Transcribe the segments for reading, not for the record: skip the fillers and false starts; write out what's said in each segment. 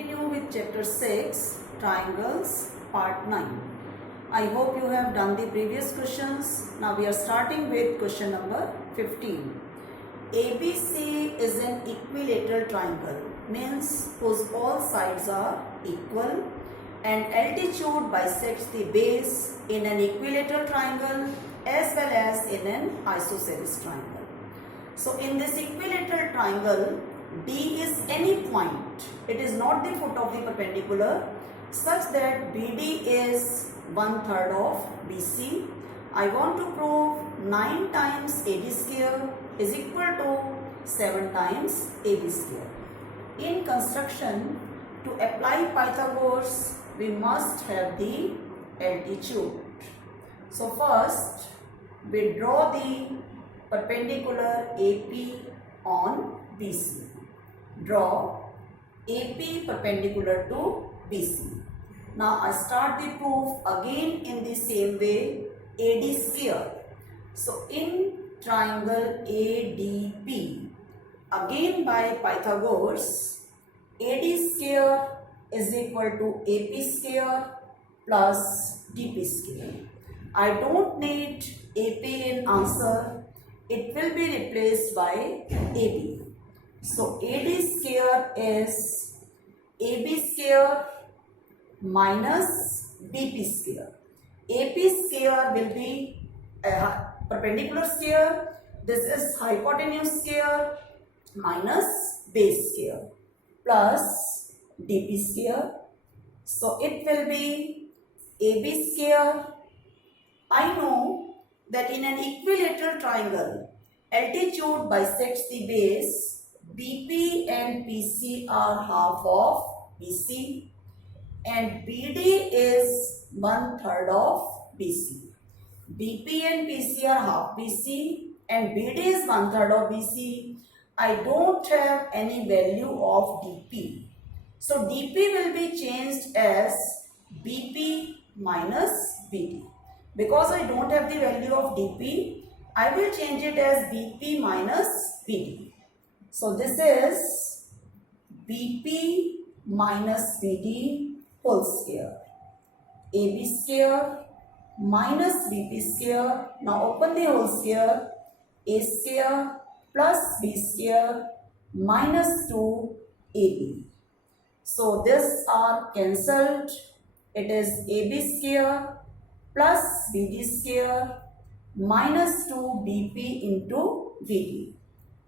continue with chapter 6, triangles, part 9. I hope you have done the previous questions. Now we are starting with question number 15. ABC is an equilateral triangle, means whose all sides are equal, and altitude bisects the base in an equilateral triangle as well as in an isosceles triangle. So in this equilateral triangle, D is any point. It is not the foot of the perpendicular, such that BD is 1/3 of BC. I want to prove 9 times AD square is equal to 7 times AB square. In construction, to apply Pythagoras, we must have the altitude. So first, we draw the perpendicular AP on BC. Draw AP perpendicular to BC. Now I start the proof again in the same way, AD sphere. So in triangle ADP, again by Pythagoras, AD square is equal to AP square plus DP square. I don't need AP in answer. It will be replaced by AB. So AD square is AB square minus DP square. AP square will be perpendicular square. This is hypotenuse square minus base square plus DP square. So it will be AB square. I know that in an equilateral triangle, altitude bisects the base. BP and PC are half of BC and BD is 1/3 of BC. BP and PC are half BC and BD is 1/3 of BC. I don't have any value of DP. So DP will be changed as BP minus BD. Because I don't have the value of DP, I will change it as BP minus BD. So this is BP minus BD whole square. AB square minus BP square. Now open the whole square. A square plus B square minus 2AB. So this are cancelled. It is AB square plus BD square minus 2BP into BD.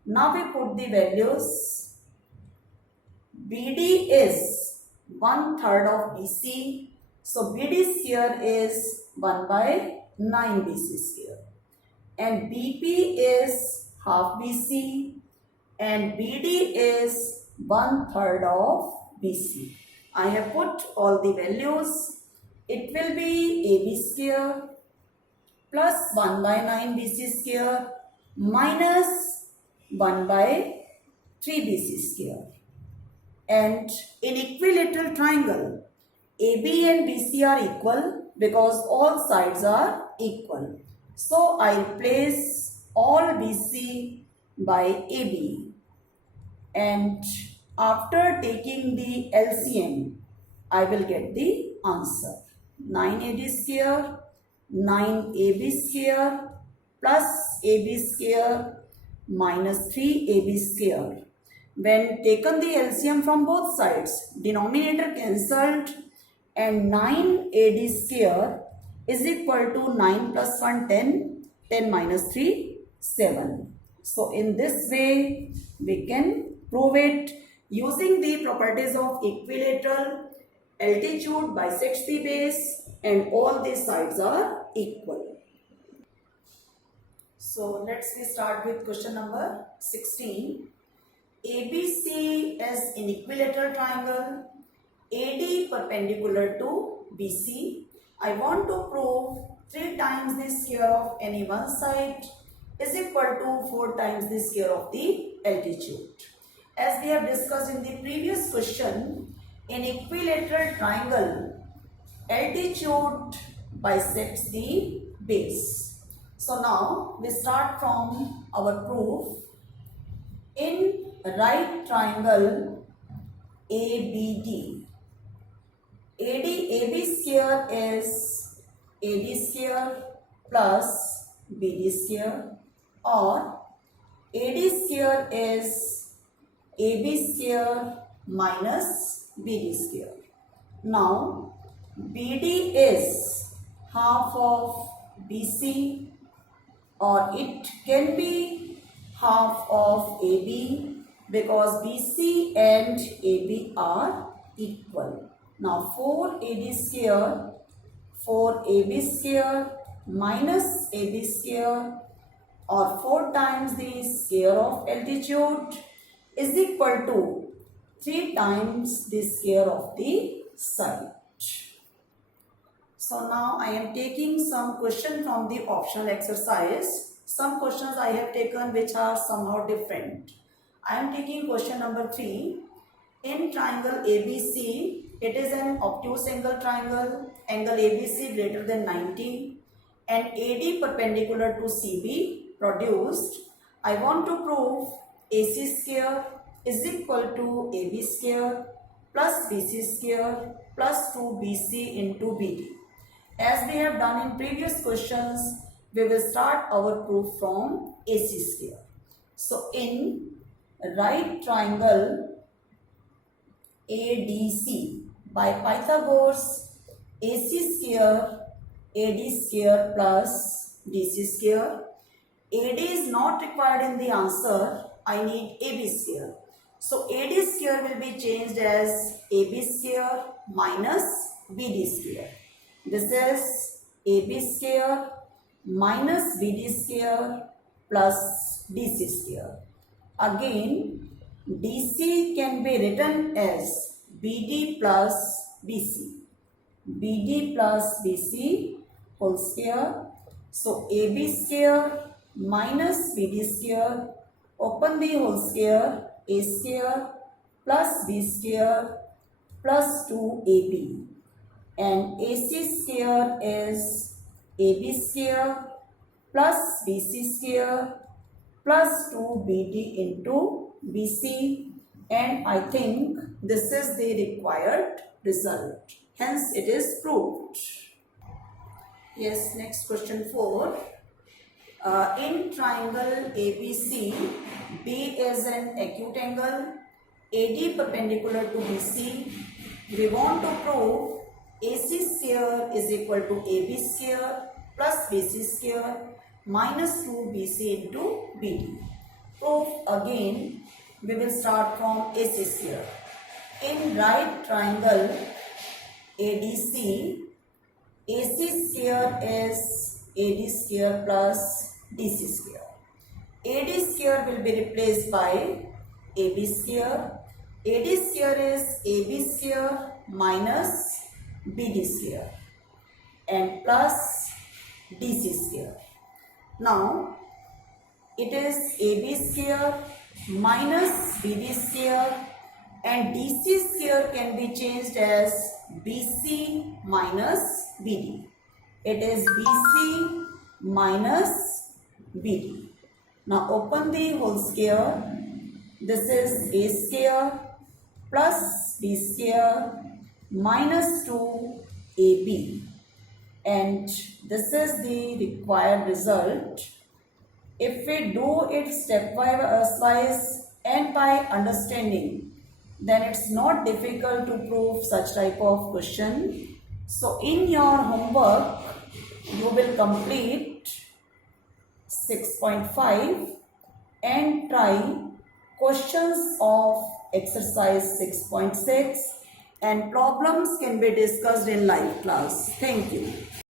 Now we put the values. BD is 1/3 of BC. So BD square is 1/9 BC square. And BP is half BC. And BD is 1/3 of BC. I have put all the values. It will be AB square plus 1/9 BC square minus 1/3 BC square. And in equilateral triangle, AB and BC are equal because all sides are equal. So I replace all BC by AB. And after taking the LCM, I will get the answer. 9 AD square, 9 AB square plus AB square minus 3 AB square. When taken the LCM from both sides, denominator cancelled and 9 AD square is equal to 9 plus 1 10, 10 minus 3 7. So in this way we can prove it using the properties of equilateral. Altitude bisects the base and all the sides are equal. So let's start with question number 16. ABC is an equilateral triangle. AD perpendicular to BC. I want to prove 3 times the square of any one side is equal to 4 times the square of the altitude. As we have discussed in the previous question, in equilateral triangle, altitude bisects the base. So now we start from our proof. In right triangle ABD. AB square is AD square plus BD square, or AD square is AB square minus BD square. Now BD is half of BC, or it can be half of AB because BC and AB are equal. Now 4AD square, 4AB square minus AB square, or 4 times the square of altitude, is equal to 3 times the square of the side. So now I am taking some question from the optional exercise. Some questions I have taken which are somehow different. I am taking question number 3. In triangle ABC, it is an obtuse angle triangle. Angle ABC greater than 90 and AD perpendicular to CB produced. I want to prove AC square is equal to AB square plus BC square plus 2BC into BD. As we have done in previous questions, we will start our proof from AC square. So in right triangle ADC, by Pythagoras, AC square, AD square plus DC square. AD is not required in the answer. I need AB square. So AD square will be changed as AB square minus BD square. This is AB square minus BD square plus DC square. Again, DC can be written as BD plus BC. BD plus BC whole square. So AB square minus BD square, open the whole square, A square plus B square plus 2AB. And AC square is AB square plus BC square plus 2BD into BC, and I think this is the required result. Hence it is proved. Yes, next question 4. In triangle ABC, B is an acute angle, AD perpendicular to BC. We want to prove AC square is equal to AB square plus BC square minus 2BC into BD. Proof again, we will start from AC square. In right triangle ADC, AC square is AD square plus DC square. AD square will be replaced by AB square. AD square is AB square minus BD square and plus DC square. Now it is AB square minus BD square, and DC square can be changed as BC minus BD. It is BC minus BD. Now open the whole square. This is A square plus B square minus 2AB, and this is the required result. If we do it stepwise and by understanding, then it's not difficult to prove such type of question. So in your homework, you will complete 6.5 and try questions of exercise 6.6, and problems can be discussed in live class. Thank you.